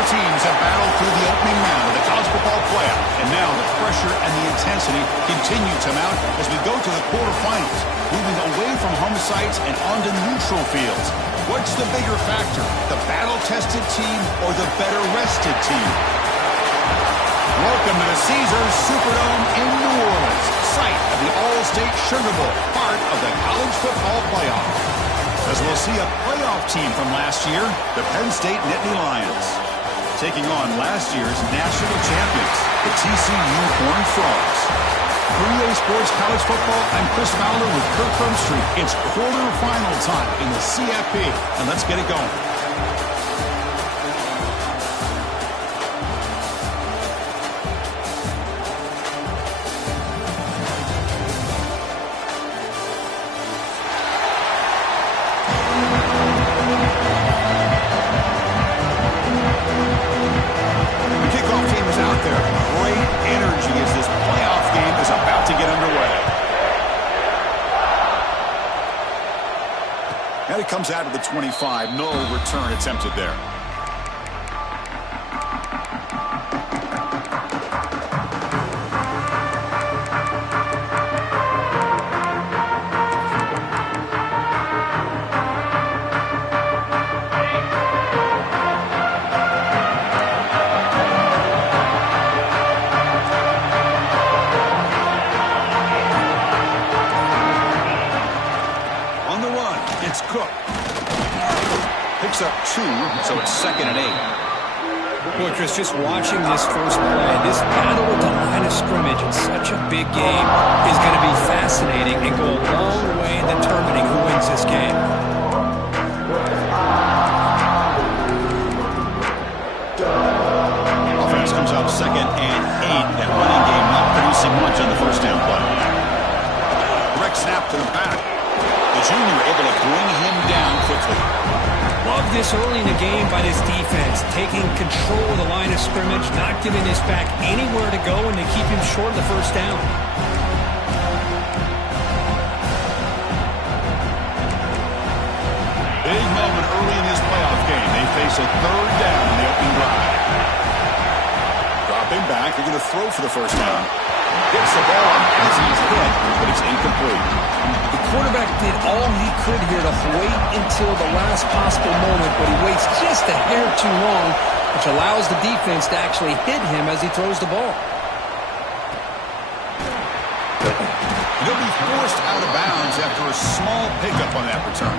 Four teams have battled through the opening round of the college football playoff, and now the pressure and the intensity continue to mount as we go to the quarterfinals, moving away from home sites and onto neutral fields. What's the bigger factor, the battle-tested team or the better-rested team? Welcome to the Caesars Superdome in New Orleans, site of the All-State Sugar Bowl, part of the college football playoff. As we'll see a playoff team from last year, the Penn State Nittany Lions, taking on last year's national champions, the TCU Horned Frogs. For EA Sports College Football, I'm Chris Fowler with Kirk Herbstreit. It's quarterfinal time in the CFP, and let's get it going. And it comes out of the 25. No return attempted there. It's Cook. Picks up 2, so it's 2nd and 8. Boy, Chris, just watching this first play, this battle with the line of scrimmage in such a big game is going to be fascinating and go a long way in determining who wins this game. Offense comes up 2nd and 8. That running game not producing much on the first down play. Direct snap to the back. The junior able to bring him down quickly. Love this early in the game by this defense, taking control of the line of scrimmage, not giving this back anywhere to go, and to keep him short of the first down. Big moment early in this playoff game. They face a 3rd down in the opening drive. Dropping back, they're going to throw for the first down. Gets the ball as he's hit, but it's incomplete. The quarterback did all he could here to wait until the last possible moment, but he waits just a hair too long, which allows the defense to actually hit him as he throws the ball. He'll be forced out of bounds after a small pickup on that return.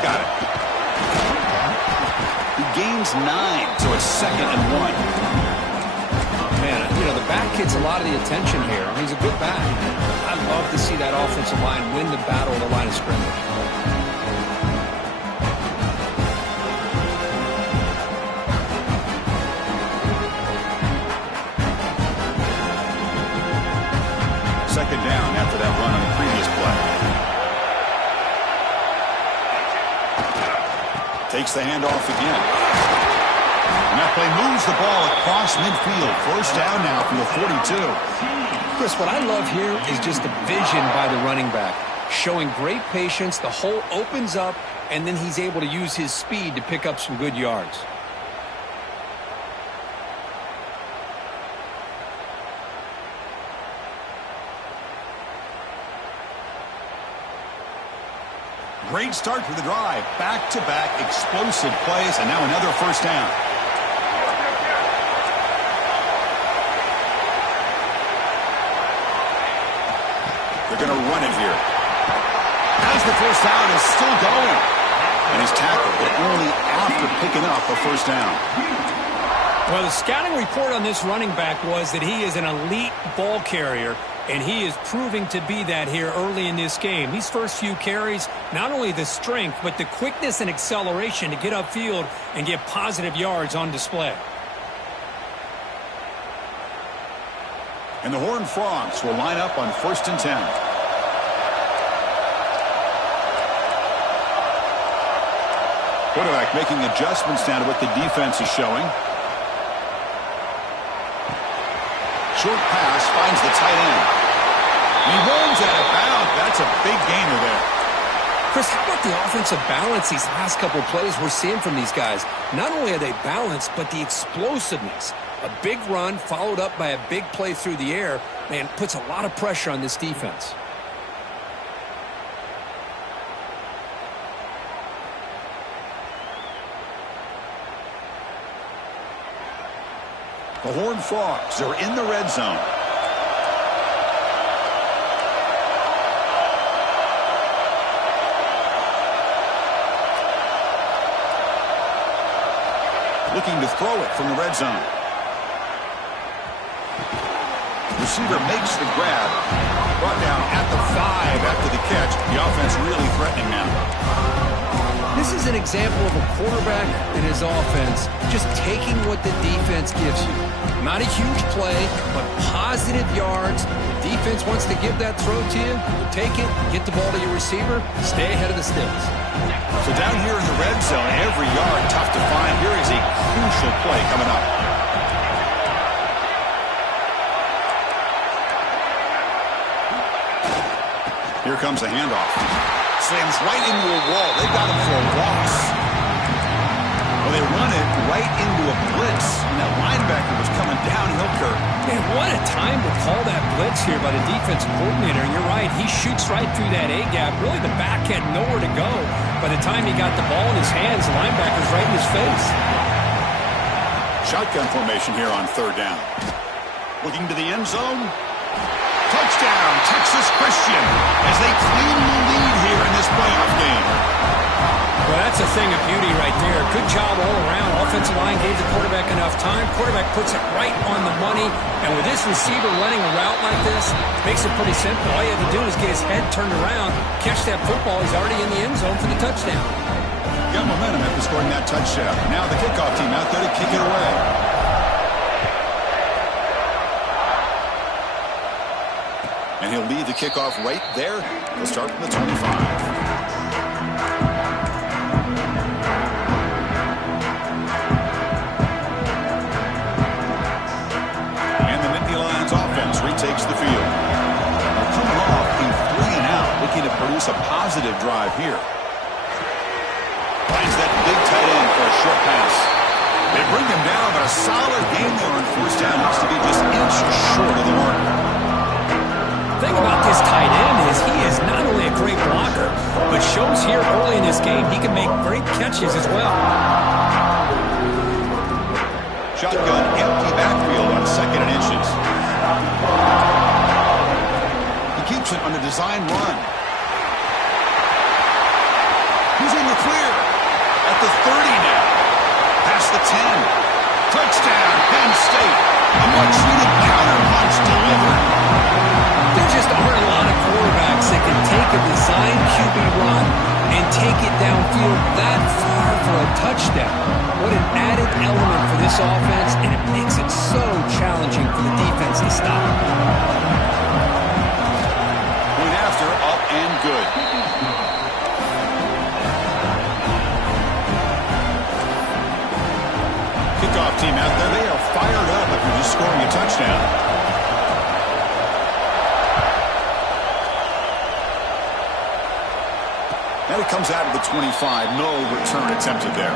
Got it. He gains 9, so it's 2nd and 1. Man, you know, the back gets a lot of the attention here. I mean, he's a good back. I'd love to see that offensive line win the battle of the line of scrimmage. Second down after that run on the previous play. Takes the handoff again. And that play moves the ball across midfield. First down now from the 42. Chris, what I love here is just the vision by the running back. Showing great patience, the hole opens up, and then he's able to use his speed to pick up some good yards. Great start to the drive. Back-to-back explosive plays, and now another first down. They're going to run it here. As the first down is still going. And he's tackled, but only after picking up a first down. Well, the scouting report on this running back was that he is an elite ball carrier, and he is proving to be that here early in this game. These first few carries, not only the strength, but the quickness and acceleration to get upfield and get positive yards on display. And the Horned Frogs will line up on 1st and 10. Quarterback making adjustments down to what the defense is showing. Short pass finds the tight end. And he runs out of bounds. That's a big gainer there. Chris, how about the offensive balance these last couple plays we're seeing from these guys? Not only are they balanced, but the explosiveness. A big run followed up by a big play through the air, man, puts a lot of pressure on this defense. The Horned Frogs are in the red zone. Looking to throw it from the red zone. Receiver makes the grab. Brought down at the 5 after the catch. The offense really threatening now. This is an example of a quarterback and his offense just taking what the defense gives you. Not a huge play, but positive yards. The defense wants to give that throw to you. You take it, get the ball to your receiver, stay ahead of the sticks. So down here in the red zone, every yard tough to find. Here is a crucial play coming up. Here comes the handoff. Slams right into a wall. They got him for a loss. Well, they run it right into a blitz. And that linebacker was coming downhill curve. Man, what a time to call that blitz here by the defensive coordinator. And you're right, he shoots right through that A-gap. Really, the back had nowhere to go. By the time he got the ball in his hands, the linebacker's right in his face. Shotgun formation here on 3rd down. Looking to the end zone. Touchdown, Texas Christian, as they claim the lead here in this playoff game. Well, that's a thing of beauty right there. Good job all around. Offensive line gave the quarterback enough time. Quarterback puts it right on the money. And with this receiver running a route like this, makes it pretty simple. All you have to do is get his head turned around, catch that football. He's already in the end zone for the touchdown. Got momentum after scoring that touchdown. Now the kickoff team out there to kick it away. And he'll lead the kickoff right there. He'll start from the 25. And the Nittany Lions offense retakes the field. They're coming off a 3-and-out, looking to produce a positive drive here. Finds that big tight end for a short pass. They bring him down, but a solid game there on 1st down. Needs to be just inches short of the mark. The thing about this tight end is he is not only a great blocker, but shows here early in this game he can make great catches as well. Shotgun, empty backfield on 2nd and inches. He keeps it on a design run. He's in the clear at the 30 now. Past the 10. Touchdown, Penn State. A much-needed counter-punch delivered. There just aren't a lot of quarterbacks that can take a design QB run and take it downfield that far for a touchdown. What an added element for this offense, and it makes it so challenging for the defense to stop. Point after, up and good. Kickoff team out there, they are fired up after just scoring a touchdown. And it comes out of the 25. No return attempted there.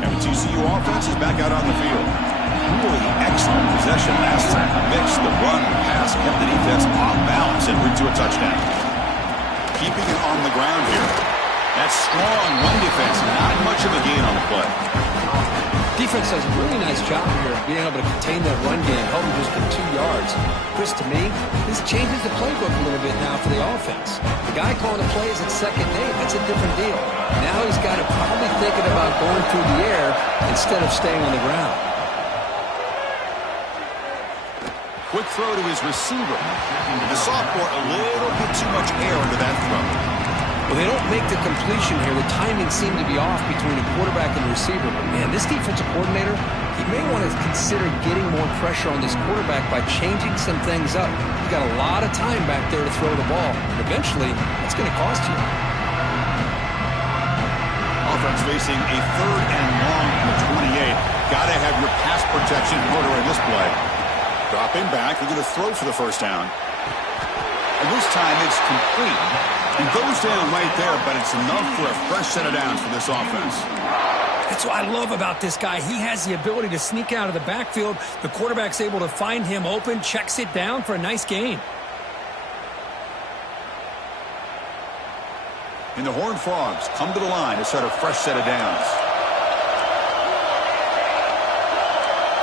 And the TCU offense is back out on the field. Really excellent possession last time. Mixed the run and pass, kept the defense off balance and route to a touchdown. Keeping it on the ground here. That strong run defense, not much of a gain on the play. Defense does a really nice job here of being able to contain that run game, help them just get 2 yards. Chris, to me, this changes the playbook a little bit now for the offense. The guy calling the plays at second day, that's a different deal. Now he's got to probably thinking about going through the air instead of staying on the ground. Quick throw to his receiver. The sophomore, a little bit too much air under that throw. Well, they don't make the completion here. The timing seemed to be off between the quarterback and the receiver. But, man, this defensive coordinator, he may want to consider getting more pressure on this quarterback by changing some things up. He's got a lot of time back there to throw the ball. Eventually, it's going to cost you. Offense facing a 3rd and long from the 28. Got to have your pass protection in order in this play. Dropping back, they're going to throw for the first down. And this time it's complete. He goes down right there, but it's enough for a fresh set of downs for this offense. That's what I love about this guy. He has the ability to sneak out of the backfield. The quarterback's able to find him open, checks it down for a nice gain. And the Horned Frogs come to the line to set a fresh set of downs.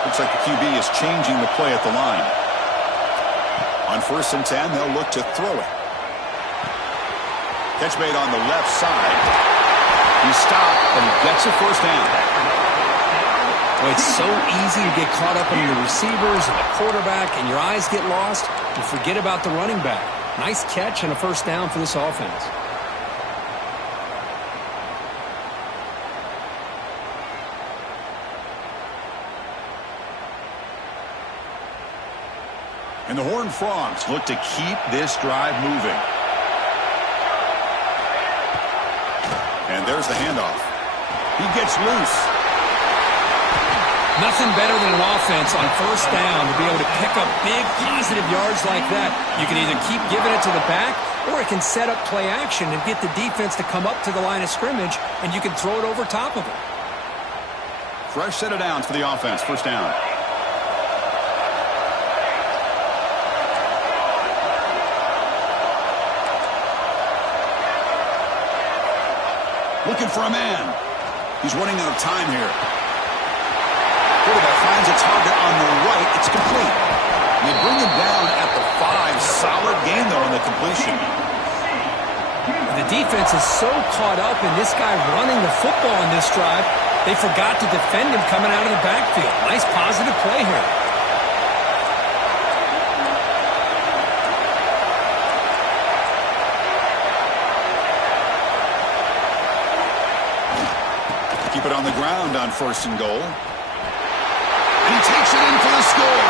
Looks like the QB is changing the play at the line. On 1st and 10, they'll look to throw it. Catch made on the left side. He stopped, but he gets a first down. Well, it's so easy to get caught up in the receivers and the quarterback, and your eyes get lost. You forget about the running back. Nice catch and a first down for this offense. And the Horned Frogs look to keep this drive moving. And there's the handoff. He gets loose. Nothing better than an offense on 1st down to be able to pick up big positive yards like that. You can either keep giving it to the back, or it can set up play action and get the defense to come up to the line of scrimmage, and you can throw it over top of it. Fresh set of downs for the offense. First down. Looking for a man. He's running out of time here. Quarterback finds a target on the right. It's complete. And they bring him down at the 5. Solid gain, though, on the completion. The defense is so caught up in this guy running the football on this drive, they forgot to defend him coming out of the backfield. Nice positive play here. Keep it on the ground on 1st and goal. And he takes it in for the score.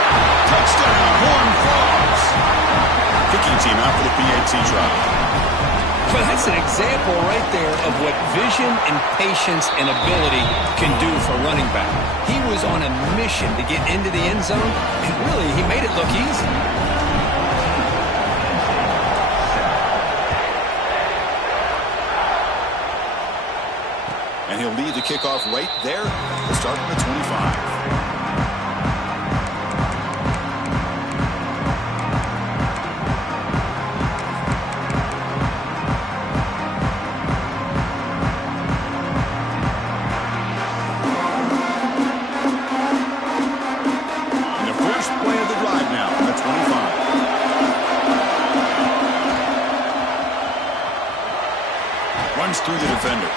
Touchdown, Horned Frogs. Kicking team out for the PAT try. Well, that's an example right there of what vision and patience and ability can do for a running back. He was on a mission to get into the end zone, and really, he made it look easy. And he'll lead the kickoff right there. We'll start from the 25. And the first play of the drive now from the 25. Runs through the defender.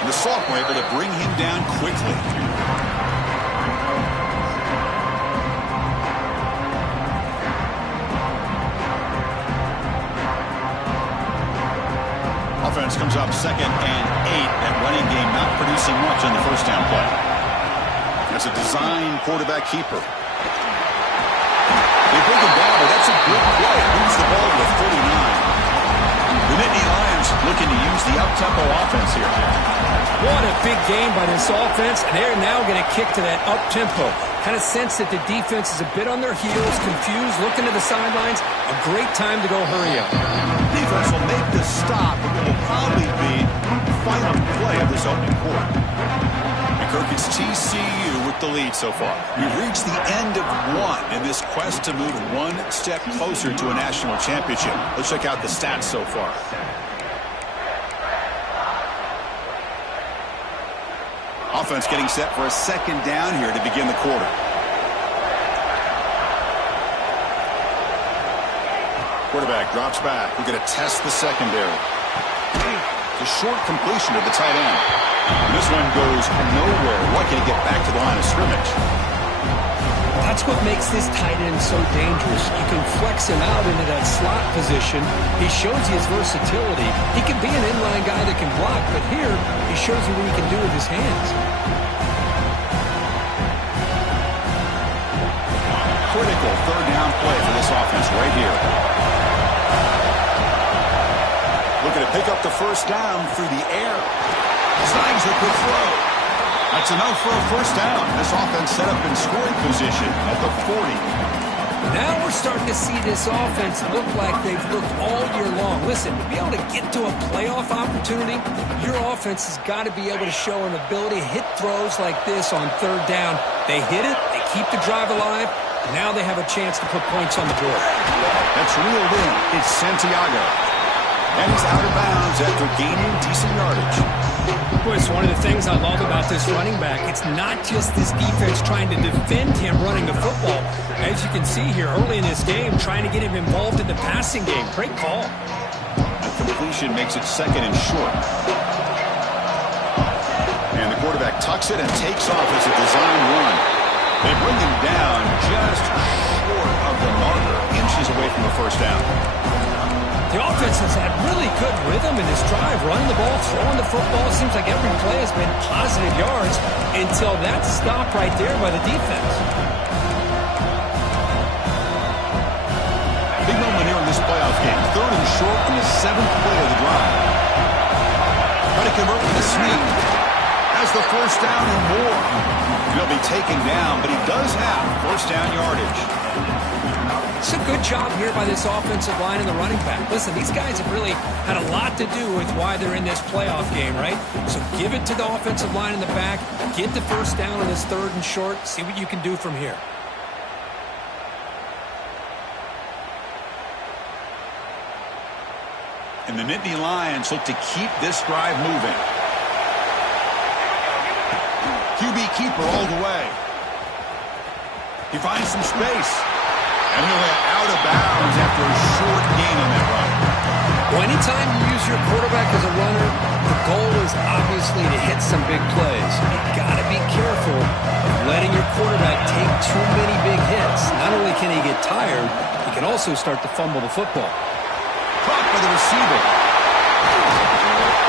And the sophomore able to bring him down quickly. Offense comes up 2nd and 8. That running game not producing much on the first down play. That's a design quarterback keeper. They bring him down, but that's a good play. Moves the ball to 49. The Nittany Lions looking to use the up-tempo offense here. What a big game by this offense, and they're now going to kick to that up-tempo. Kind of sense that the defense is a bit on their heels, confused, looking to the sidelines. A great time to go hurry up. Defense will make the stop, but it will probably be the final play of this opening quarter. And Kirk, it's TCU with the lead so far. We've reached the end of one in this quest to move one step closer to a national championship. Let's check out the stats so far. Offense getting set for a second down here to begin the quarter. Quarterback drops back. We're going to test the secondary. A short completion to the tight end. And this one goes nowhere. Lucky to get back to the line of scrimmage. That's what makes this tight end so dangerous. You can flex him out into that slot position. He shows you his versatility. He can be an inline guy that can block, but here he shows you what he can do with his hands. Critical third down play for this offense right here. Looking to pick up the first down through the air. Snags a quick throw. That's enough for a first down. This offense set up in scoring position at the 40. Now we're starting to see this offense look like they've looked all year long. Listen, to be able to get to a playoff opportunity, your offense has got to be able to show an ability to hit throws like this on third down. They hit it, they keep the drive alive, now they have a chance to put points on the board. That's reeled in. It's Santiago. And he's out of bounds after gaining decent yardage. Boy, it's one of the things I love about this running back. It's not just this defense trying to defend him running the football. As you can see here early in this game, trying to get him involved in the passing game. Great call. A completion makes it second and short. And the quarterback tucks it and takes off as a design run. They bring him down just short of the marker, inches away from the first down. The offense has had really good rhythm in this drive, running the ball, throwing the football. It seems like every play has been positive yards until that stop right there by the defense. Big moment here in this playoff game. Third and short on the 7th play of the drive. Try to convert with a sneak. Has the first down and more. He'll be taken down, but he does have first down yardage. It's a good job here by this offensive line and the running back. Listen, these guys have really had a lot to do with why they're in this playoff game, right? So give it to the offensive line in the back. Get the first down on this third and short. See what you can do from here. And the Nittany Lions look to keep this drive moving. QB keeper all the way. He finds some space. And he'll get out of bounds after a short gain on that run. Well, anytime you use your quarterback as a runner, the goal is obviously to hit some big plays. You've got to be careful of letting your quarterback take too many big hits. Not only can he get tired, he can also start to fumble the football. Caught by the receiver.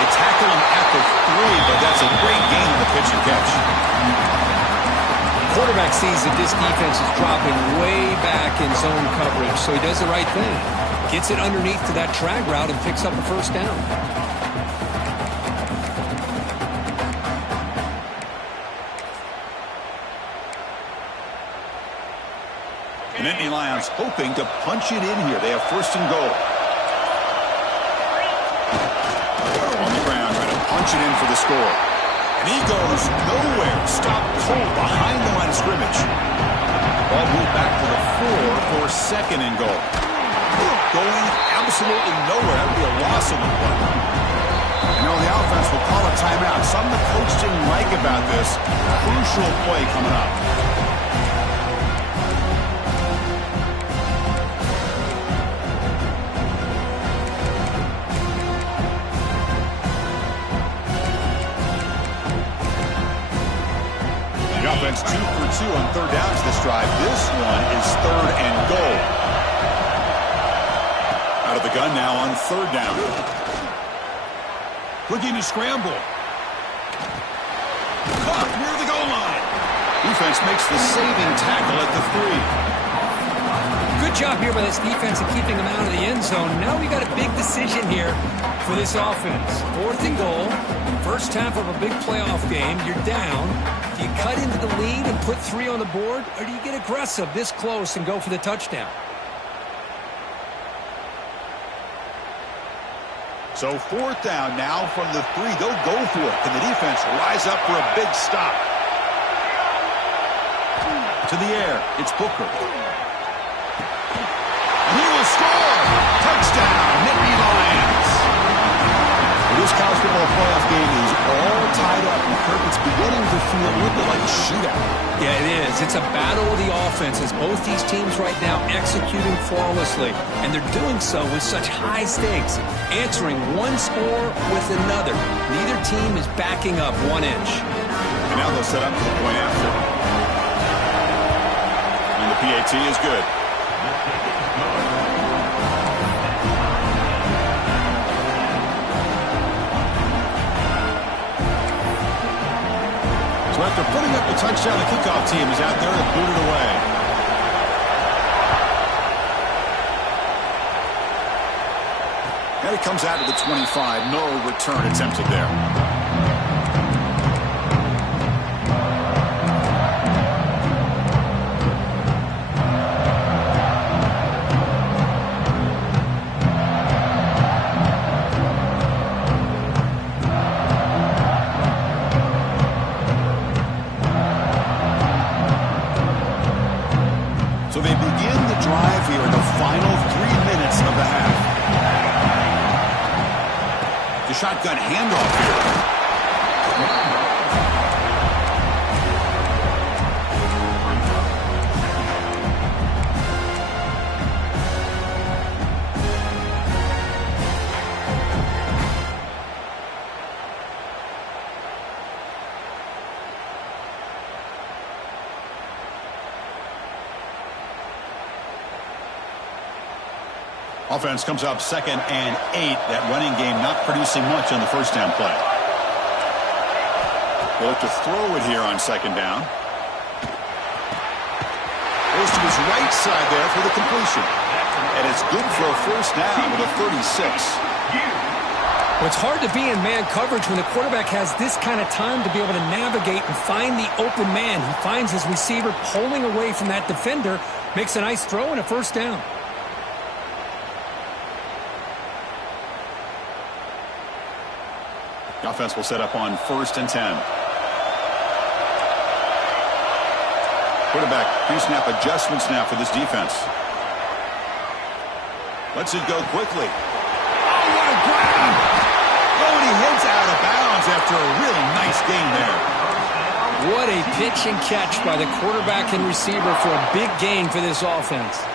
They tackle him at the 3, but that's a great gain on the pitch and catch. Quarterback sees that this defense is dropping way back in zone coverage, so he does the right thing. Gets it underneath to that drag route and picks up a first down. The Nittany Lions hoping to punch it in here. They have first and goal. On the ground, trying to punch it in for the score. And he goes nowhere. Stopped cold behind the line of scrimmage. Ball moved back to the 4 for second and goal. Going absolutely nowhere. That would be a loss of the play. You know, the offense will call a timeout. Something the coach didn't like about this. Crucial play coming up. Offense 2 for 2 on third downs this drive. This one is third and goal. Out of the gun now on third down. Looking to scramble. Caught near the goal line. Defense makes the saving tackle at the 3. Good job here by this defense of keeping them out of the end zone. Now we got a big decision here for this offense. Fourth and goal. First half of a big playoff game. You're down. Do you cut into the lead and put 3 on the board, or do you get aggressive this close and go for the touchdown? So fourth down now from the 3. They'll go for it. Can the defense rise up for a big stop? To the air. It's Booker. And he will score. Touchdown, Nittany Lions. This college football playoff game is all tied up Kirk, it's beginning to feel a little bit like a shootout. Yeah, it is. It's a battle of the offenses. Both these teams right now executing flawlessly, and they're doing so with such high stakes, answering one score with another. Neither team is backing up 1 inch. And now they'll set up for the point after. And the PAT is good. So after putting up the touchdown, the kickoff team is out there to boot it away. And it comes out to the 25. No return attempted there. So they begin the drive here in the final 3 minutes of the half. The shotgun handoff here. Offense comes up 2nd and 8. That running game not producing much on the first down play. They'll look to throw it here on 2nd down. Goes to his right side there for the completion. And it's good for a first down with a 36. Well, it's hard to be in man coverage when the quarterback has this kind of time to be able to navigate and find the open man. He finds his receiver pulling away from that defender, makes a nice throw and a first down. The offense will set up on 1st and 10. Quarterback pre-snap adjustments now for this defense. Lets it go quickly. Oh, what a grab! Oh, and he heads out of bounds after a really nice gain there. What a pitch and catch by the quarterback and receiver for a big gain for this offense.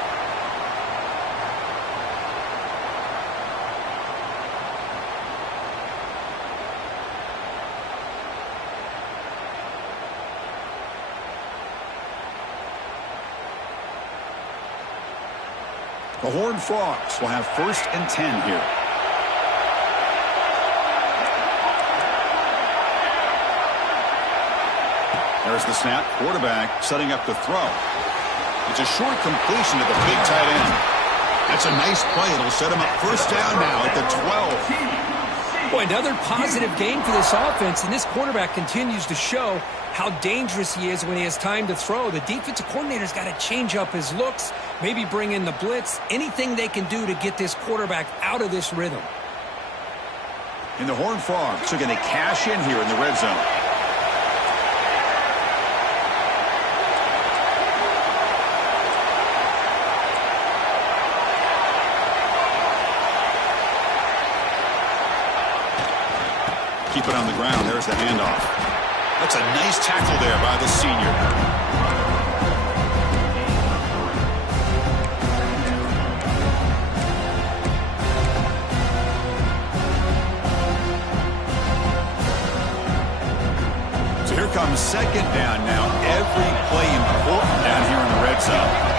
The Horned Frogs will have 1st and 10 here. There's the snap. Quarterback setting up the throw. It's a short completion to the big tight end. That's a nice play. It'll set him up 1st down now at the 12. Boy, another positive game for this offense, and this quarterback continues to show how dangerous he is when he has time to throw. The defensive coordinator's got to change up his looks, maybe bring in the blitz, anything they can do to get this quarterback out of this rhythm. And the Horned Frogs are going to cash in here in the red zone. Keep it on the ground. There's the handoff. That's a nice tackle there by the senior. So here comes 2nd down now. Every play important down here in the red zone.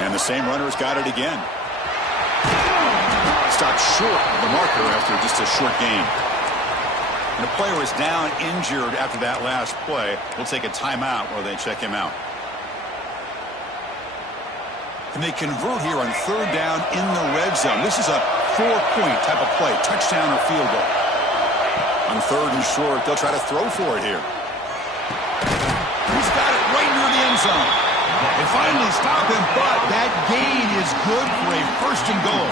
And the same runner's got it again. Stopped short of the marker after just a short gain. And the player is down injured after that last play. We'll take a timeout while they check him out. And they convert here on 3rd down in the red zone. This is a 4-point type of play, touchdown or field goal. On 3rd and short, they'll try to throw for it here. He's got it right near the end zone. They finally stop him, but that gain is good for a first and goal.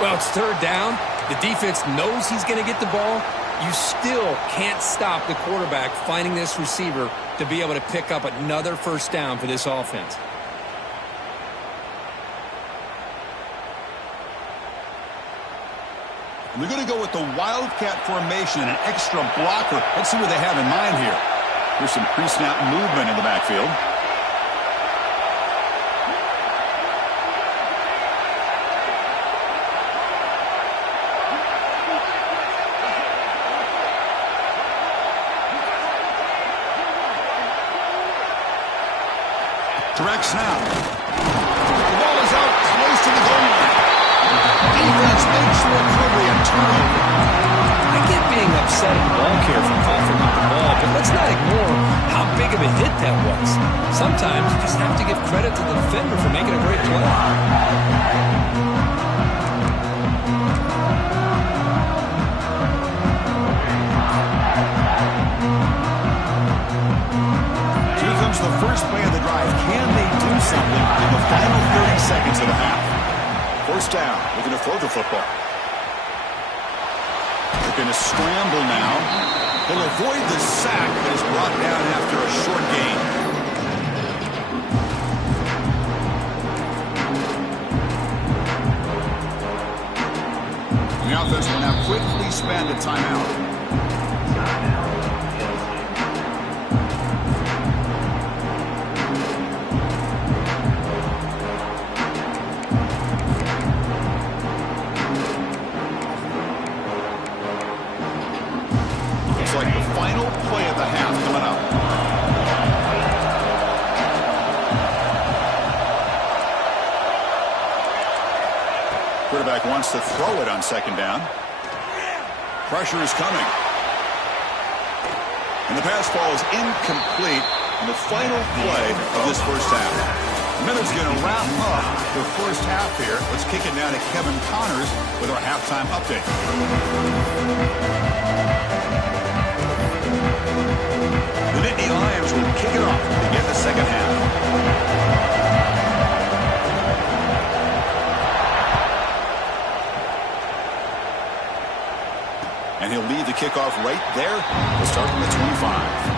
Well, it's third down. The defense knows he's going to get the ball. You still can't stop the quarterback finding this receiver to be able to pick up another first down for this offense. They're going to go with the Wildcat formation and an extra blocker. Let's see what they have in mind here. Here's some pre-snap movement in the backfield. Direct snap. The ball is out close to the goal line. Defense makes the recovery and turnover. I get being upset at the ball care for coughing up the ball, but let's not ignore how big of a hit that was. Sometimes you just have to give credit to the defender for making a great play. The first play of the drive. Can they do something in the final 30 seconds of the half? First down. Looking to throw the football. They're going to scramble now. He'll avoid the sack that is brought down after a short gain. The offense will now quickly spend a timeout. Like the final play of the half coming up. Quarterback wants to throw it on second down. Pressure is coming. And the pass falls incomplete in the final play of this first half. Miller's going to wrap up the first half here. Let's kick it down to Kevin Connors with our halftime update. The Nittany Lions will kick it off to begin the second half. And he'll lead the kickoff right there. We'll start from the 25.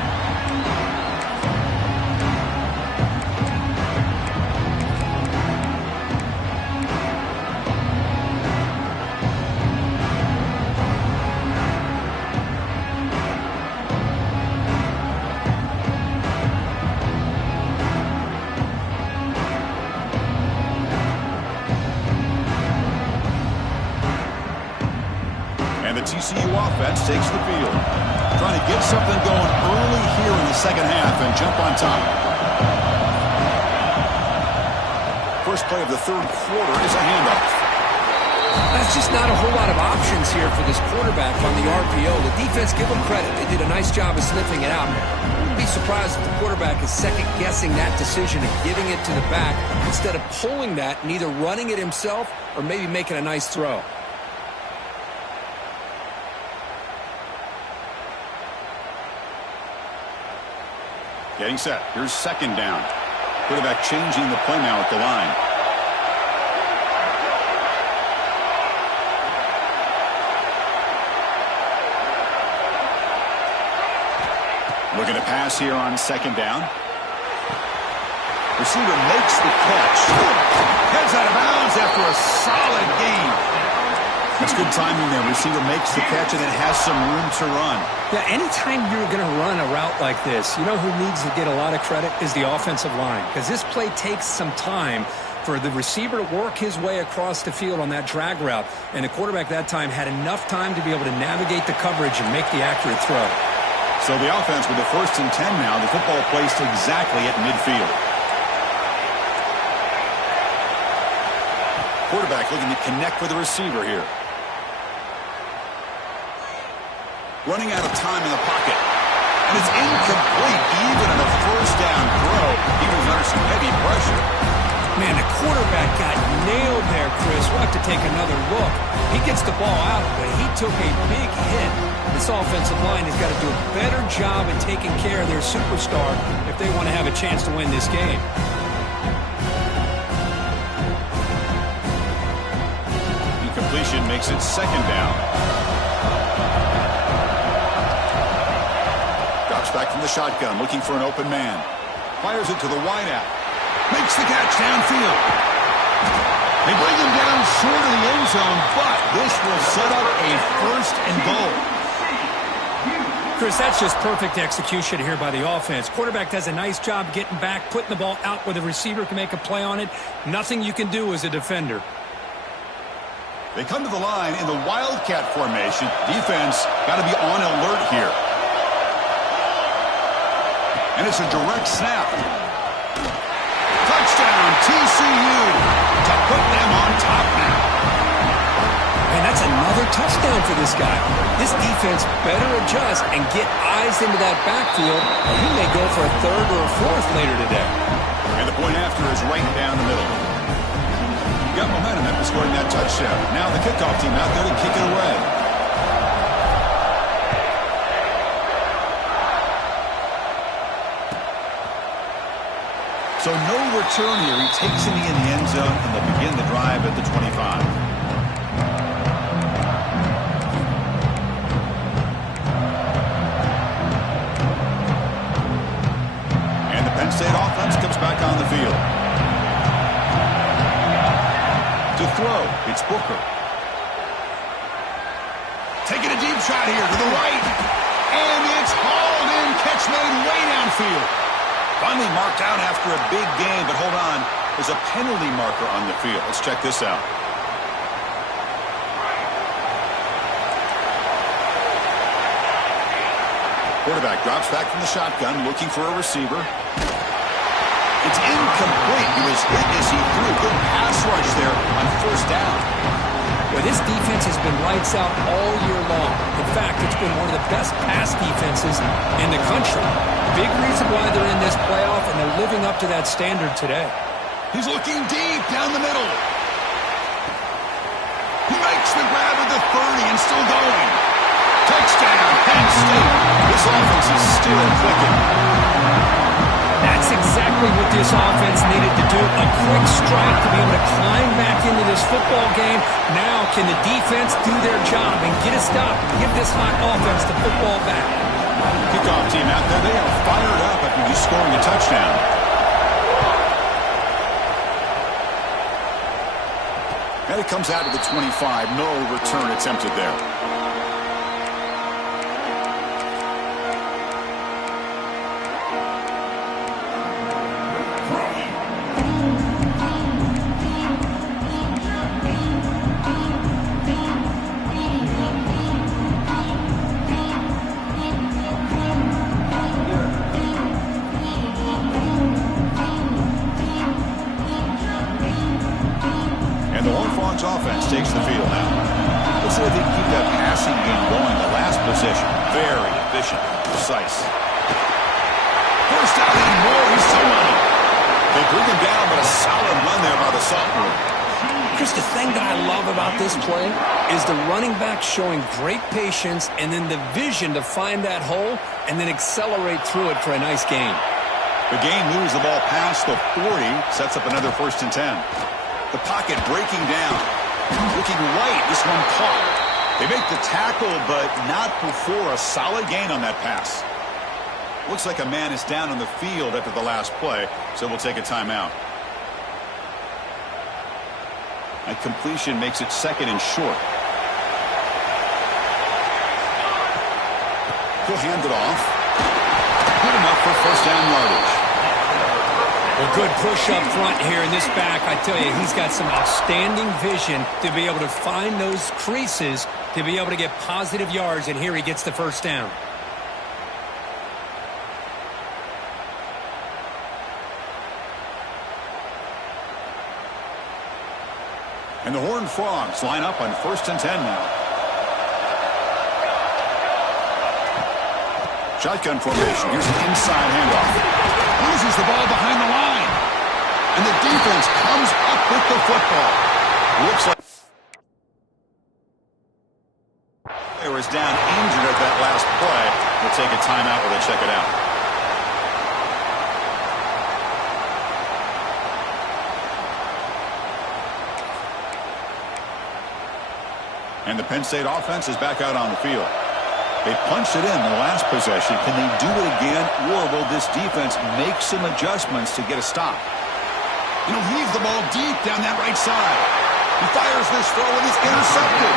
TCU offense takes the field. Trying to get something going early here in the second half and jump on top. First play of the third quarter is a handoff. That's just not a whole lot of options here for this quarterback on the RPO. The defense, give them credit. They did a nice job of sniffing it out. I wouldn't be surprised if the quarterback is second-guessing that decision of giving it to the back instead of pulling that and either running it himself or maybe making a nice throw. Getting set. Here's second down. Quarterback changing the play now at the line. Looking to pass here on second down. Receiver makes the catch. Heads out of bounds after a solid gain. That's good timing there. Receiver makes the catch and it has some room to run. Yeah, anytime you're going to run a route like this, you know who needs to get a lot of credit is the offensive line. Because this play takes some time for the receiver to work his way across the field on that drag route. And the quarterback that time had enough time to be able to navigate the coverage and make the accurate throw. So the offense with the 1st and 10 now. The football placed exactly at midfield. Quarterback looking to connect with the receiver here. Running out of time in the pocket. And it's incomplete even on a first down throw. He was under some heavy pressure. Man, the quarterback got nailed there, Chris. We'll have to take another look. He gets the ball out, but he took a big hit. This offensive line has got to do a better job at taking care of their superstar if they want to have a chance to win this game. Incompletion makes it second down. Drops back from the shotgun, looking for an open man. Fires it to the wideout. Makes the catch downfield. They bring him down short of the end zone, but this will set up a first and goal. Chris, that's just perfect execution here by the offense. Quarterback does a nice job getting back, putting the ball out where the receiver can make a play on it. Nothing you can do as a defender. They come to the line in the Wildcat formation. Defense got to be on alert here. And it's a direct snap. Touchdown, TCU, to put them on top now. And that's another touchdown for this guy. This defense better adjust and get eyes into that backfield, or he may go for a third or a fourth later today. And the point after is right down the middle. Got momentum after scoring that touchdown. Now the kickoff team out there to kick it away. So no return here. He takes it in the end zone, and they'll begin the drive at the 25. And the Penn State offense comes back on the field. To throw, it's Booker. Taking a deep shot here to the right. And it's hauled in. Catch made way downfield. Finally marked out after a big game, but hold on. There's a penalty marker on the field. Let's check this out. Quarterback drops back from the shotgun, looking for a receiver. It's incomplete. He was hit as he threw. Good pass rush there on first down. Well, this defense has been lights out all year long. In fact, it's been one of the best pass defenses in the country. Big reason why they're in this playoff, and they're living up to that standard today. He's looking deep down the middle. He makes the grab at the 30 and still going. Touchdown, Penn State. This offense is still clicking. That's exactly what this offense needed to do. A quick strike to be able to climb back into this football game. Now can the defense do their job and get a stop and give this hot offense the football back? Kickoff team out there, they are fired up after just scoring a touchdown. And it comes out to the 25. No return attempted there. Offense takes the field now. Let's see if they can keep that passing game going. The last possession, very efficient, precise. First down and more, he's still running. They bring him down, but a solid run there by the sophomore. Chris, the thing that I love about this play is the running back showing great patience and then the vision to find that hole and then accelerate through it for a nice gain. The game moves the ball past the 40, sets up another 1st and 10. The pocket breaking down. Looking right, this one caught. They make the tackle, but not before a solid gain on that pass. Looks like a man is down on the field after the last play, so we'll take a timeout. A completion makes it 2nd and short. He'll hand it off. Good enough for 1st down yardage. A good push up front here in this back. I tell you, he's got some outstanding vision to be able to find those creases to be able to get positive yards, and here he gets the 1st down. And the Horned Frogs line up on 1st and 10 now. Shotgun formation. Here's an inside handoff. Loses the ball behind the line. And the defense comes up with the football. Looks like they was down injured at that last play. We'll take a timeout while they check it out. And the Penn State offense is back out on the field. They punched it in the last possession. Can they do it again, or will this defense make some adjustments to get a stop? And he'll heave the ball deep down that right side. He fires this throw and it's intercepted.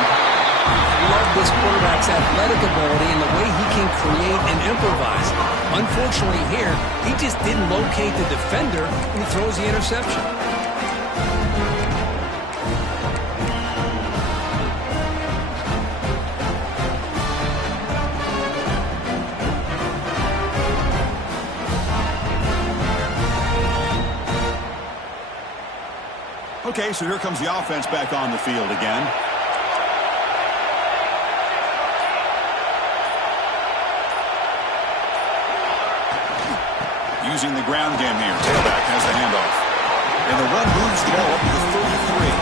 I love this quarterback's athletic ability and the way he can create and improvise. Unfortunately here, he just didn't locate the defender when he throws the interception. Okay, so here comes the offense back on the field again. Using the ground game here. Tailback has the handoff. And the run moves the ball up to the 33.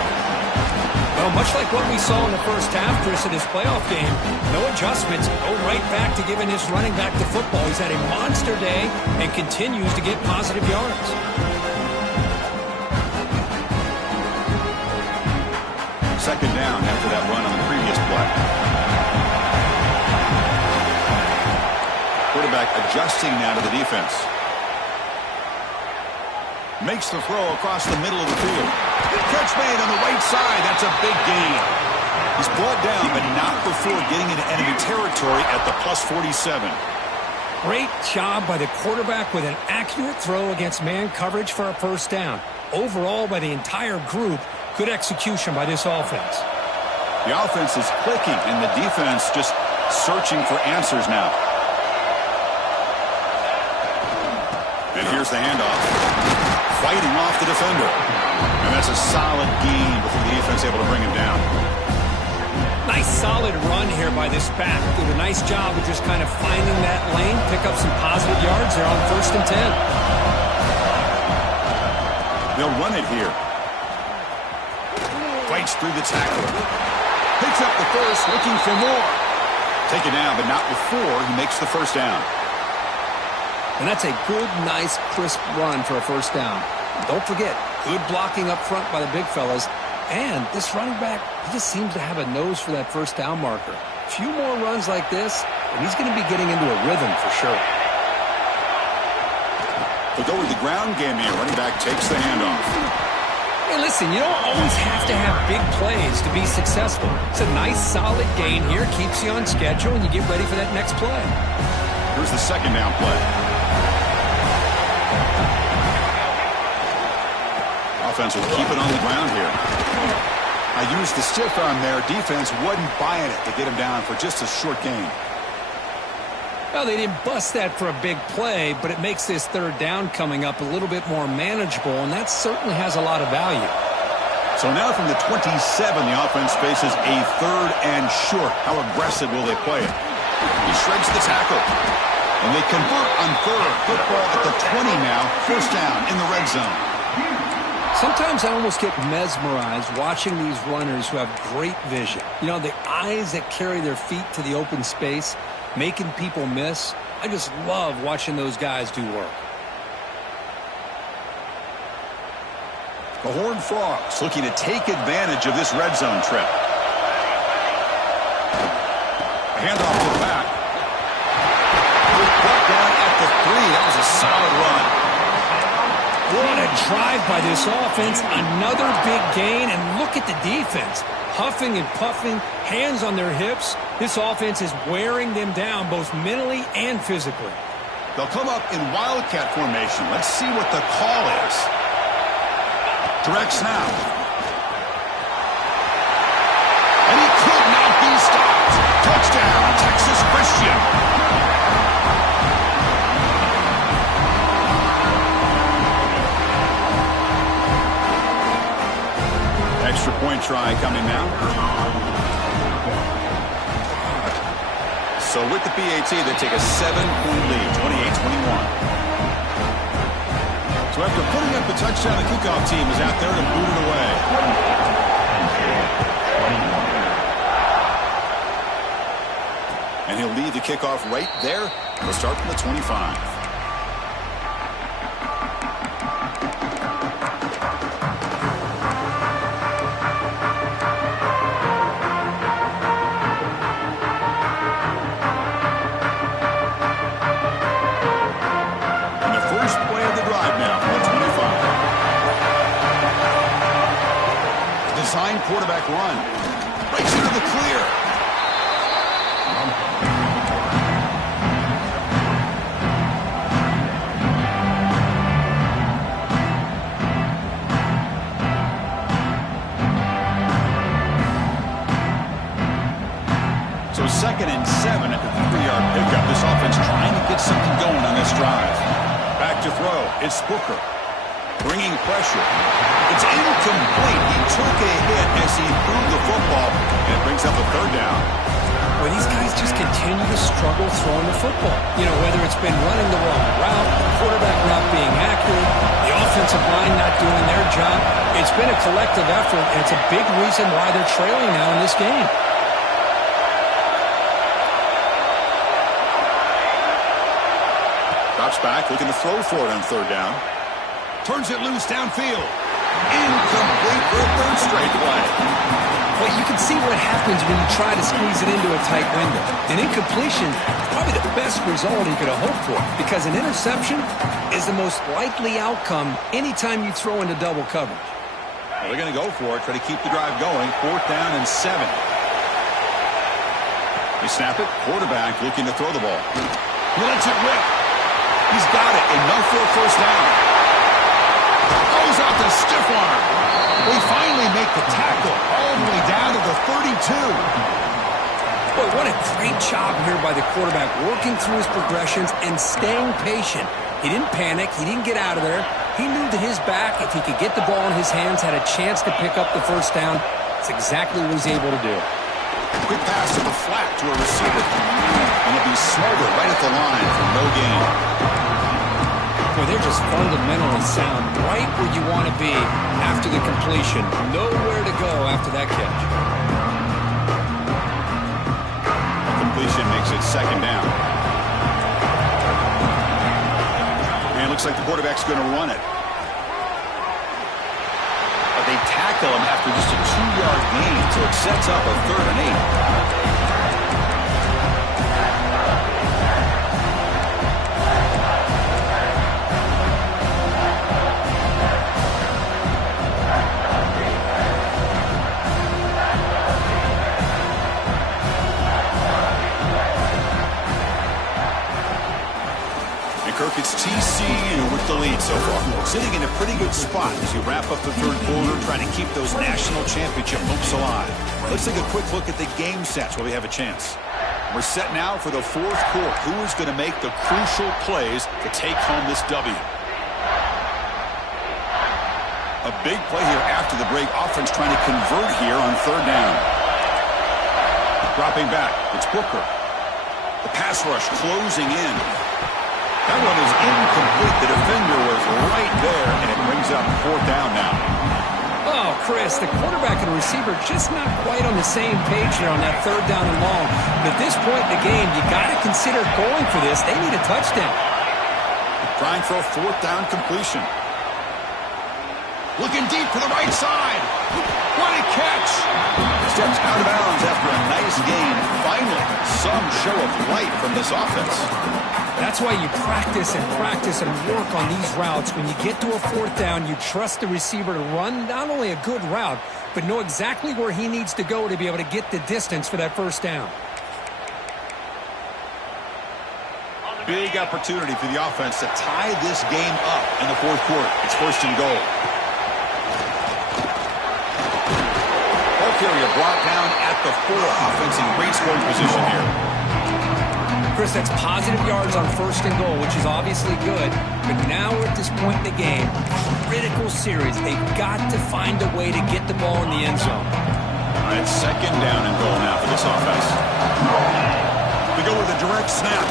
Well, much like what we saw in the first half, Chris, in his playoff game, no adjustments, go right back to giving his running back the football. He's had a monster day and continues to get positive yards. Second down after that run on the previous play. Quarterback adjusting now to the defense. Makes the throw across the middle of the field. Catch made on the right side. That's a big gain. He's brought down, but not before getting into enemy territory at the plus 47. Great job by the quarterback with an accurate throw against man coverage for a first down. Overall, by the entire group, good execution by this offense. The offense is clicking, and the defense just searching for answers now. And here's the handoff. Fighting off the defender. And that's a solid gain before the defense able to bring him down. Nice solid run here by this back. Did a nice job of just kind of finding that lane, pick up some positive yards there on 1st and 10. They'll run it here. Fights through the tackle. Picks up the first, looking for more. Taken down, but not before he makes the first down. And that's a good, nice, crisp run for a first down. Don't forget, good blocking up front by the big fellas. And this running back, he just seems to have a nose for that first down marker. A few more runs like this, and he's going to be getting into a rhythm for sure. They'll go with the ground game here. Running back takes the handoff. Hey, listen, you don't always have to have big plays to be successful. It's a nice, solid gain here. Keeps you on schedule, and you get ready for that next play. Here's the second down play. Offense will keep it on the ground here. I used the stiff arm there. Defense wasn't buying it to get him down for just a short gain. Well, they didn't bust that for a big play, but it makes this third down coming up a little bit more manageable, and that certainly has a lot of value. So now from the 27, the offense faces a 3rd and short. How aggressive will they play it? He shreds the tackle. And they convert on 3rd. Football at the 20 now. First down in the red zone. Sometimes I almost get mesmerized watching these runners who have great vision. You know, the eyes that carry their feet to the open space, making people miss. I just love watching those guys do work. The Horned Frogs looking to take advantage of this red zone trip. A handoff to the back. Brought down at the 3. That was a solid run. What a drive by this offense. Another big gain, and look at the defense. Huffing and puffing, hands on their hips. This offense is wearing them down both mentally and physically. They'll come up in Wildcat formation. Let's see what the call is. Direct snap. And he could not be stopped. Touchdown, Texas Christian. Extra point try coming now. So with the PAT, they take a 7-point lead, 28-21. So after putting up the touchdown, the kickoff team is out there to boot it away. And he'll lead the kickoff right there. He'll start from the 25. Quarterback run. Breaks into the clear. So 2nd and 7 at the 3-yard pickup. This offense trying to get something going on this drive. Back to throw. It's Booker. Bringing pressure. It's incomplete. He took a hit as he threw the football, and it brings up a 3rd down. Well, these guys just continue to struggle throwing the football. You know, whether it's been running the wrong route, the quarterback not being accurate, the offensive line not doing their job. It's been a collective effort, and it's a big reason why they're trailing now in this game. Drops back, looking to throw for it on 3rd down. Turns it loose downfield. Incomplete for a 3rd straight play. Well, you can see what happens when you try to squeeze it into a tight window. An incompletion is probably the best result he could have hoped for, because an interception is the most likely outcome anytime you throw into double coverage. Well, they're going to go for it, try to keep the drive going. 4th down and 7. They snap it. Quarterback looking to throw the ball. He lets it rip. He's got it. Enough for a 1st down. Goes out the stiff arm. We finally make the tackle all the way down to the 32. Boy, what a great job here by the quarterback, working through his progressions and staying patient. He didn't panic. He didn't get out of there. He knew that his back, if he could get the ball in his hands, had a chance to pick up the 1st down. That's exactly what he's able to do. Quick pass to the flat to a receiver. And it'll be smothered right at the line for no gain. Well, they're just fundamentally sound, right where you want to be after the completion. Nowhere to go after that catch. A completion makes it 2nd down. And it looks like the quarterback's going to run it. But they tackle him after just a 2-yard gain, so it sets up a 3rd and 8. It's TCU with the lead so far. Sitting in a pretty good spot as you wrap up the 3rd quarter, trying to keep those national championship hopes alive. Let's take a quick look at the game sets while we have a chance. We're set now for the 4th quarter. Who is going to make the crucial plays to take home this W? A big play here after the break. Offense trying to convert here on 3rd down. Dropping back. It's Booker. The pass rush closing in. That one is incomplete. The defender was right there, and it brings up 4th down now. Oh, Chris, the quarterback and receiver just not quite on the same page here on that 3rd down and long. But at this point in the game, you got to consider going for this. They need a touchdown. Trying for a 4th down completion. Looking deep to the right side. What a catch. Steps out of bounds after a nice gain. Finally, some show of light from this offense. That's why you practice and work on these routes. When you get to a 4th down, you trust the receiver to run not only a good route, but know exactly where he needs to go to be able to get the distance for that 1st down. Big opportunity for the offense to tie this game up in the 4th quarter. It's 1st and goal. Ball carrier brought down at the 4. Offense in great scoring position here. Chris, that's positive yards on 1st and goal, which is obviously good. But now we're at this point in the game, critical series. They've got to find a way to get the ball in the end zone. All right, 2nd down and goal now for this offense. We go with a direct snap.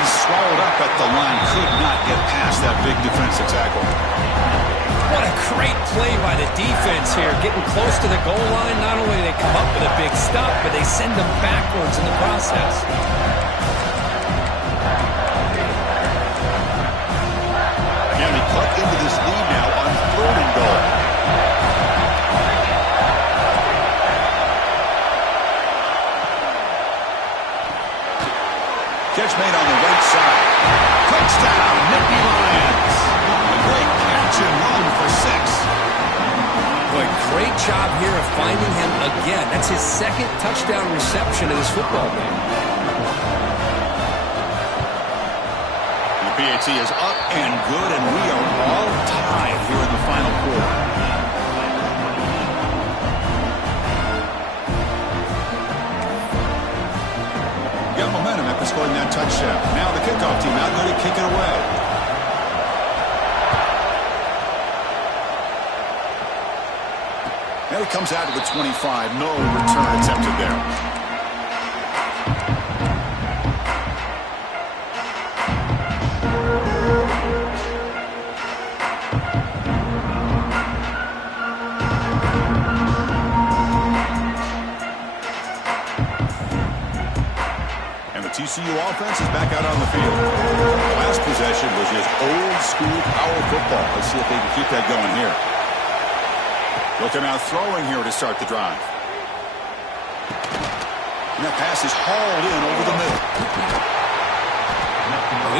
He's swallowed up at the line could not get past that big defensive tackle. What a great play by the defense here. Getting close to the goal line, not only do they come up with a big stop, but they send them backwards in the process. And we cut into this lead now on 3rd and goal. Catch made on the right side. Touchdown, Nittany Lions. A great catch and run for 6. Boy, great job here of finding him again. That's his 2nd touchdown reception of this football game. The PAT is up and good, and we are all tied here in the final quarter. Got momentum after scoring that touchdown. Now the kickoff team out there to kick it away. Now he comes out to the 25. No return attempted there. TCU offense is back out on the field. The last possession was just old-school power football. Let's see if they can keep that going here. Looking out throwing here to start the drive. And that pass is hauled in over the middle.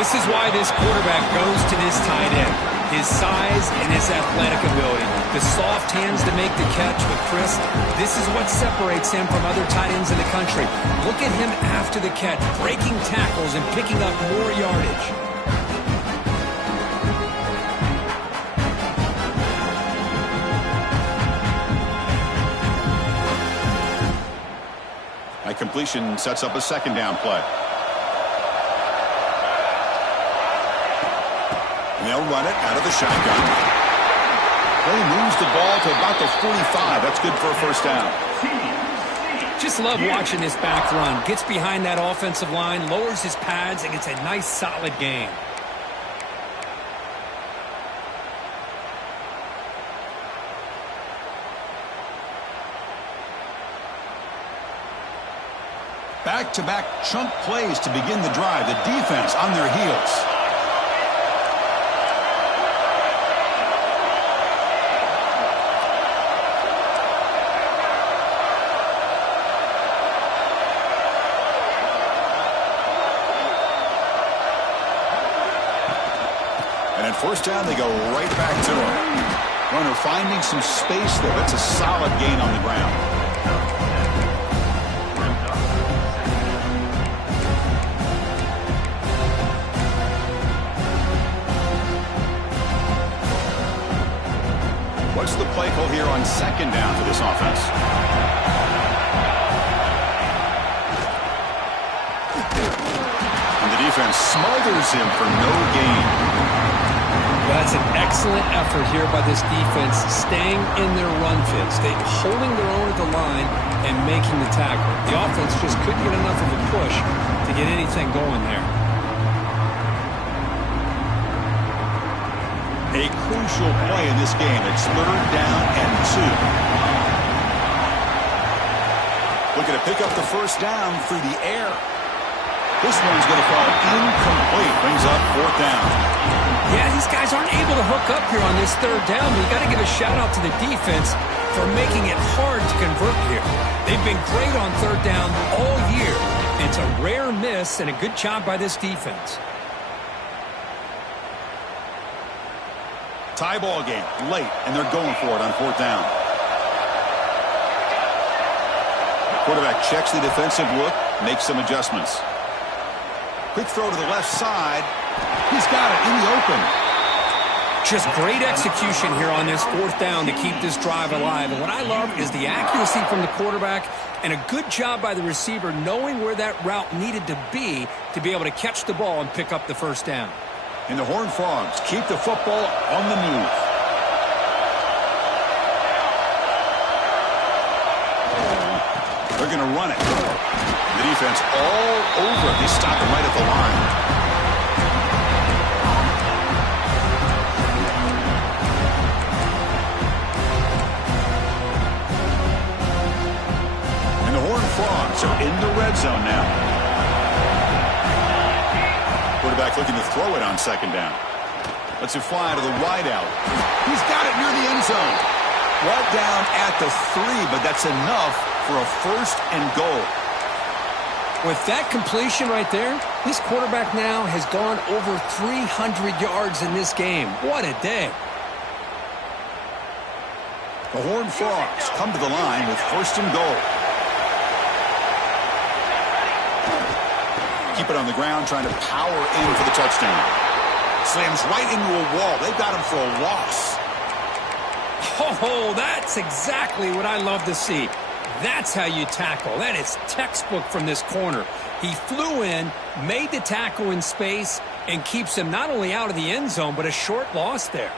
This is why this quarterback goes to this tight end. His size and his athletic ability. The soft hands to make the catch. But, Chris, this is what separates him from other tight ends in the country. Look at him after the catch, breaking tackles and picking up more yardage. That completion sets up a 2nd down play. And they'll run it out of the shotgun. They moves the ball to about the 45. That's good for a 1st down. Just love watching this back run. Gets behind that offensive line, lowers his pads, and gets a nice, solid gain. Back-to-back chunk plays to begin the drive. The defense on their heels. And at 1st down, they go right back to him. Runner finding some space there. That's a solid gain on the ground. What's the play call here on 2nd down for this offense? And the defense smothers him for no gain. That's an excellent effort here by this defense, staying in their run fit, holding their own at the line and making the tackle. The offense just couldn't get enough of a push to get anything going there. A crucial play in this game. It's 3rd down and 2. Looking to pick up the 1st down through the air. This one's going to fall incomplete. Brings up 4th down. Yeah, these guys aren't able to hook up here on this 3rd down, but you got to give a shout-out to the defense for making it hard to convert here. They've been great on 3rd down all year. It's a rare miss and a good job by this defense. Tie ball game late, and they're going for it on 4th down. Quarterback checks the defensive look, makes some adjustments. Quick throw to the left side. He's got it in the open. Just great execution here on this 4th down to keep this drive alive. And what I love is the accuracy from the quarterback and a good job by the receiver knowing where that route needed to be able to catch the ball and pick up the 1st down. And the Horned Frogs keep the football on the move. They're going to run it. The defense all over it. They stop it right at the line. Quarterback looking to throw it on second down. Lets it fly to the wideout. He's got it near the end zone. Brought down at the 3, but that's enough for a 1st and goal. With that completion right there, this quarterback now has gone over 300 yards in this game. What a day. The Horned Frogs come to the line with 1st and goal. Keep it on the ground, trying to power in for the touchdown. Slams right into a wall. They've got him for a loss. Oh, that's exactly what I love to see. That's how you tackle. That is textbook from this corner. He flew in, made the tackle in space, and keeps him not only out of the end zone, but a short loss there.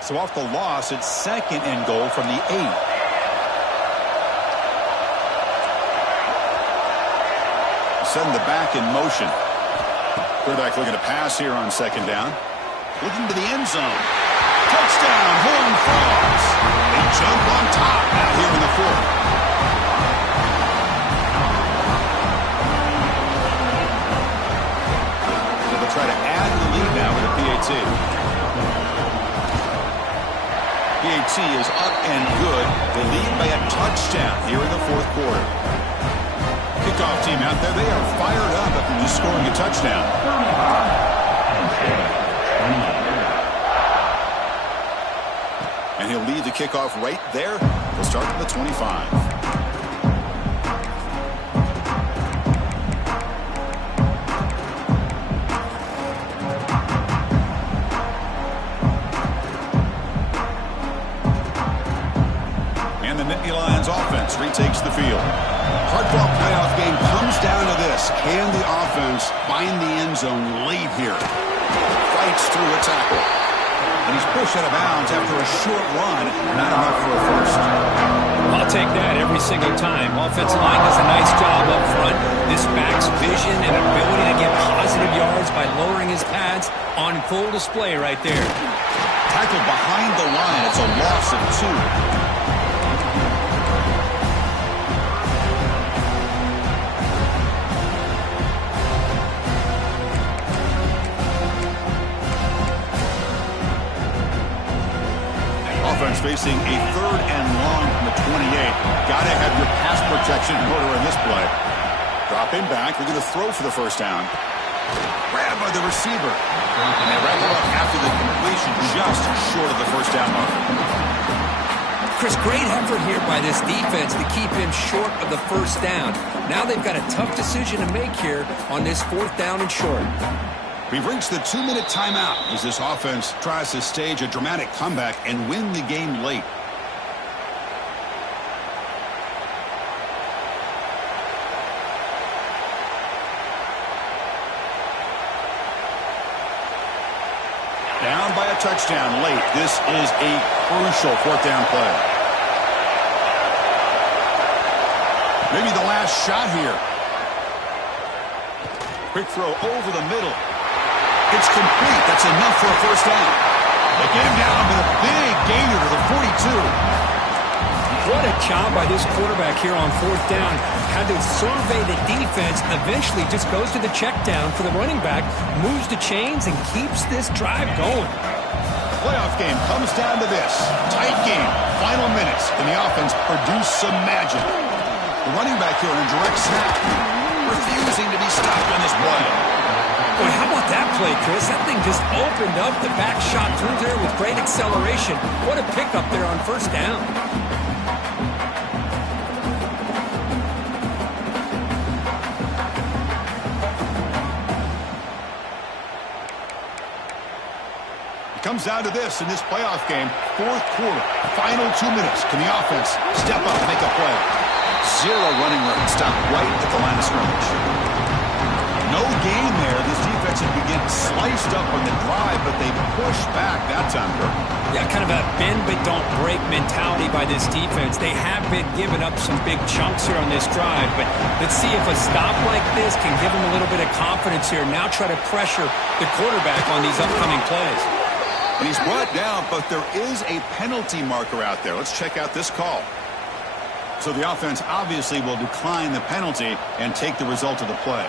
So off the loss, it's 2nd and goal from the 8. Send the back in motion. Quarterback looking to pass here on 2nd down. Looking to the end zone. Touchdown, Horned Frogs. They jump on top now here in the 4th. So they'll try to add to the lead now with a PAT. PAT is up and good. They lead by a touchdown here in the 4th quarter. Kickoff team out there, they are fired up after just scoring a touchdown. And he'll lead the kickoff right there. He'll start from the 25. And the Nittany Lions offense retakes the field. Hard-fought playoff game comes down to this. Can the offense find the end zone late here? Fights through a tackle. And he's pushed out of bounds after a short run. Not enough for a 1st. I'll take that every single time. Offensive line does a nice job up front. This back's vision and ability to get positive yards by lowering his pads on full display right there. Tackle behind the line. It's a loss of 2. Facing a 3rd and long from the 28. Got to have your pass protection in order in this play. Dropping back. They're going to throw for the 1st down. Grabbed by the receiver. And they wrap it up after the completion, just short of the 1st down mark. Chris, great effort here by this defense to keep him short of the 1st down. Now they've got a tough decision to make here on this 4th down and short. We've reached the 2-minute timeout as this offense tries to stage a dramatic comeback and win the game late. Down by a touchdown late. This is a crucial 4th down play. Maybe the last shot here. Quick throw over the middle. It's complete. That's enough for a 1st down. They get him down with a big gainer to the 42. What a job by this quarterback here on 4th down. Had to survey the defense, eventually just goes to the check down for the running back, moves the chains, and keeps this drive going. The playoff game comes down to this. Tight game. Final minutes. Can the offense produce some magic? The running back here in a direct snap, refusing to be stopped on this play. Boy, how about that play, Chris? That thing just opened up. The back shot through there with great acceleration. What a pickup there on 1st down. It comes down to this in this playoff game. 4th quarter, final 2 minutes. Can the offense step up and make a play? 0 running room. Stopped right at the line of scrimmage. No gain there. This defense had been getting sliced up on the drive, but they pushed back that time, Kirk. Yeah, kind of a bend but don't break mentality by this defense. They have been giving up some big chunks here on this drive, but let's see if a stop like this can give them a little bit of confidence here. Now try to pressure the quarterback on these upcoming plays. And he's brought down, but there is a penalty marker out there. Let's check out this call. So the offense obviously will decline the penalty and take the result of the play.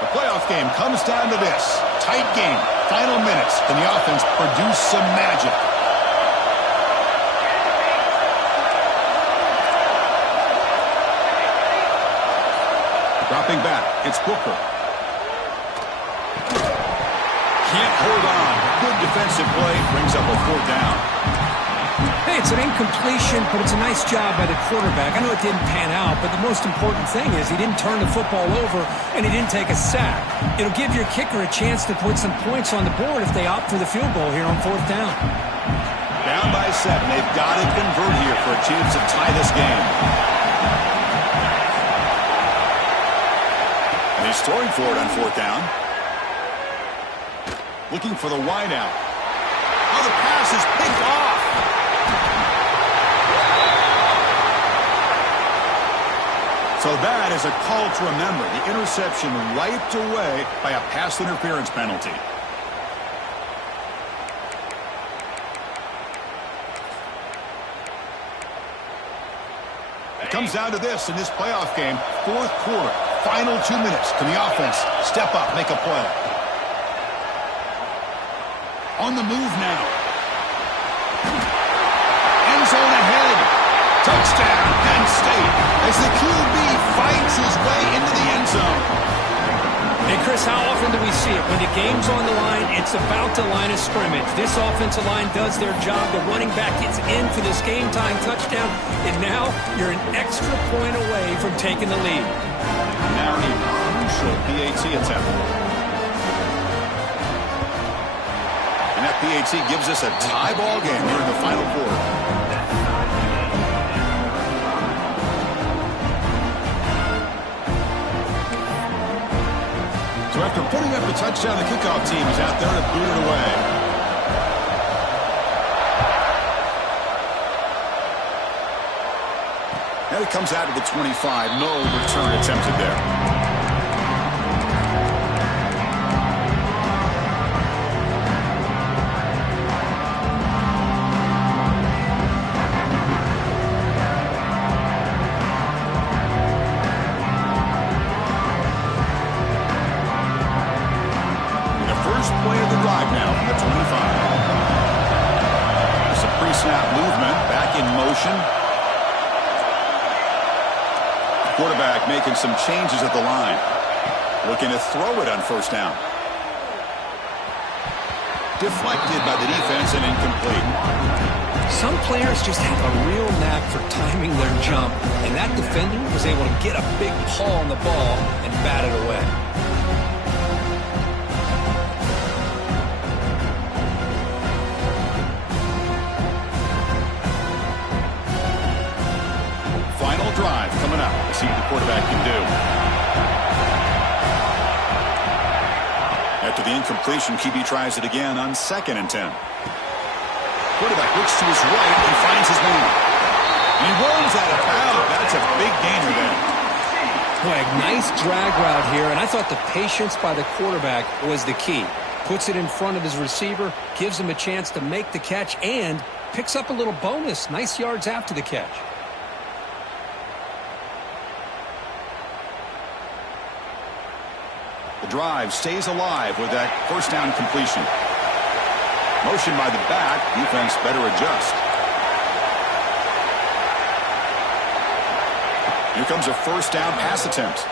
The playoff game comes down to this. Tight game, final minutes, and the offense produced some magic. Dropping back, it's Booker. Can't hold on. Good defensive play, brings up a 4th down. Hey, it's an incompletion, but it's a nice job by the quarterback. I know it didn't pan out, but the most important thing is he didn't turn the football over and he didn't take a sack. It'll give your kicker a chance to put some points on the board if they opt for the field goal here on 4th down. Down by 7. They've got to convert here for a chance to tie this game. And he's throwing for it on 4th down. Looking for the wide out. Oh, the pass is picked off. So that is a call to remember. The interception wiped away by a pass interference penalty. It comes down to this in this playoff game. 4th quarter, final 2 minutes. Can the offense step up, make a play? On the move now. End zone ahead. Touchdown, Penn State, as the QB fights his way into the end zone. Hey, Chris, how often do we see it? When the game's on the line, it's about the line of scrimmage. This offensive line does their job. The running back gets in for this game-time touchdown, and now you're an extra point away from taking the lead. Now a crucial PAT attempt. And that PAT gives us a tie ball game here in the final quarter. So after putting up a touchdown, the kickoff team is out there to boot it away. And it comes out of the 25. No return attempted there. Quarterback making some changes at the line. Looking to throw it on 1st down. Deflected by the defense and incomplete. Some players just have a real knack for timing their jump, and that defender was able to get a big paw on the ball and bat it away. Drive coming up. Let's see what the quarterback can do. After the incompletion, QB tries it again on 2nd and 10. Quarterback looks to his right and finds his man. He rolls out of bounds. That's a big gainer there. Boy, a nice drag route here, and I thought the patience by the quarterback was the key. Puts it in front of his receiver, gives him a chance to make the catch, and picks up a little bonus. Nice yards after the catch. The drive stays alive with that 1st down completion. Motion by the back. Defense better adjust. Here comes a 1st down pass attempt.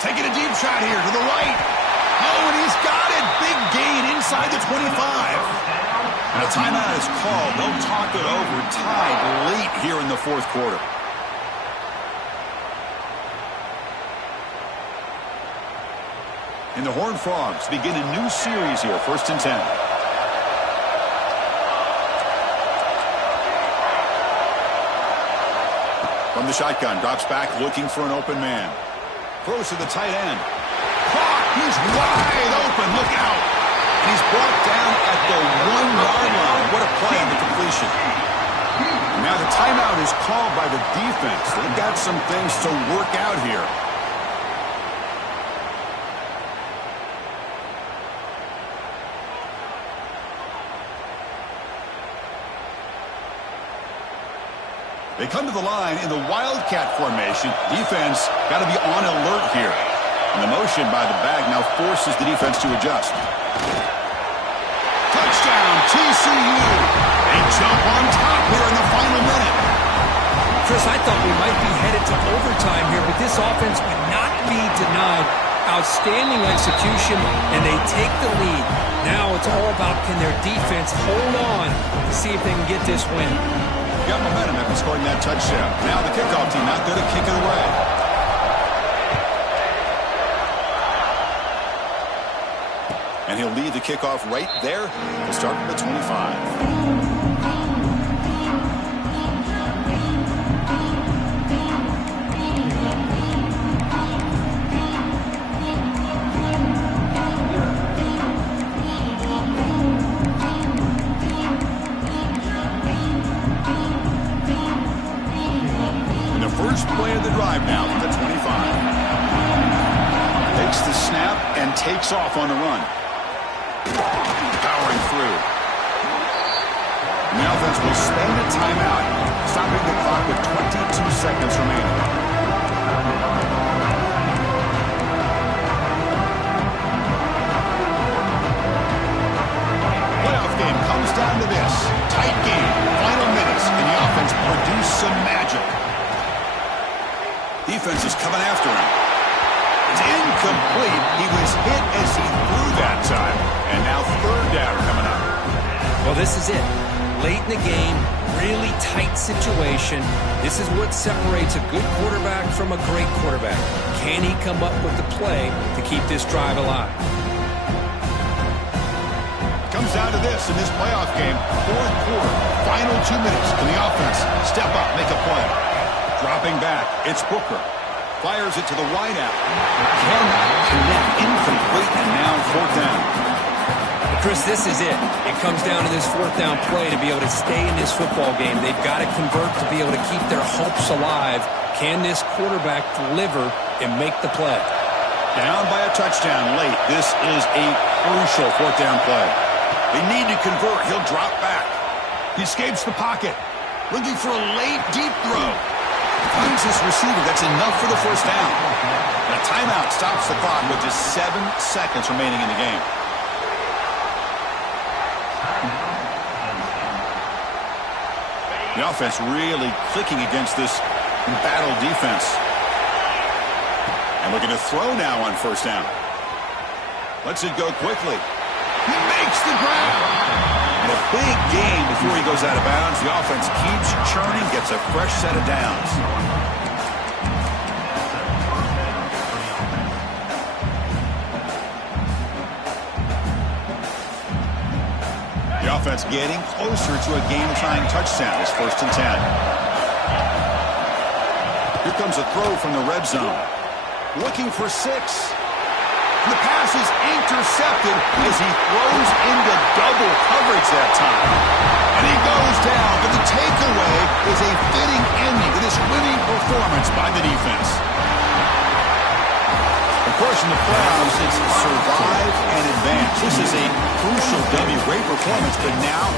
Taking a deep shot here to the right. Oh, and he's got it. Big gain inside the 25. And a timeout is called. They'll talk it over. Tied late here in the 4th quarter. And the Horned Frogs begin a new series here, 1st and 10. From the shotgun, drops back looking for an open man. Throws to the tight end. Caught! He's wide open. Look out! And he's brought down at the 1-yard line. What a play on the completion. Now the timeout is called by the defense. They've got some things to work out here. They come to the line in the Wildcat formation. Defense got to be on alert here. And the motion by the back now forces the defense to adjust. Touchdown, TCU. They jump on top here in the final minute. Chris, I thought we might be headed to overtime here, but this offense would not be denied. Outstanding execution, and they take the lead. Now it's all about can their defense hold on to see if they can get this win. Got momentum after scoring that touchdown. Now the kickoff team out there to kick it away. And he'll lead the kickoff right there. He'll start from the 25. Play of the drive now from the 25. Takes the snap and takes off on the run. Powering through. The offense will spend a timeout, stopping the clock with 22 seconds remaining. Playoff game comes down to this. Tight game, final minutes, and the offense produced some magic. Defense is coming after him. It's incomplete. He was hit as he threw that time. And now third down coming up. Well, this is it. Late in the game, really tight situation. This is what separates a good quarterback from a great quarterback. Can he come up with the play to keep this drive alive? Comes down to this in this playoff game. Fourth quarter, final 2 minutes. Can the offense step up, make a play? Dropping back, it's Booker. Fires it to the wideout. Cannot connect, incomplete, and now fourth down. Chris, this is it. It comes down to this fourth down play to be able to stay in this football game. They've got to convert to be able to keep their hopes alive. Can this quarterback deliver and make the play? Down by a touchdown late. This is a crucial fourth down play. They need to convert. He'll drop back. He escapes the pocket. Looking for a late, deep throw. Finds his receiver. That's enough for the first down. And a timeout stops the clock with just 7 seconds remaining in the game. The offense really clicking against this embattled defense. And looking to throw now on first down. Lets it go quickly. He makes the grab. And a big gain before he goes out of bounds. The offense keeps churning, gets a fresh set of downs. The offense getting closer to a game-tying touchdown. It's 1st and 10. Here comes a throw from the red zone. Looking for 6. The pass is intercepted as he throws into double coverage that time. And he goes down, but the takeaway is a fitting ending to this winning performance by the defense. Of course, in the playoffs, it's survive and advance. This is a crucial W. Great performance, but now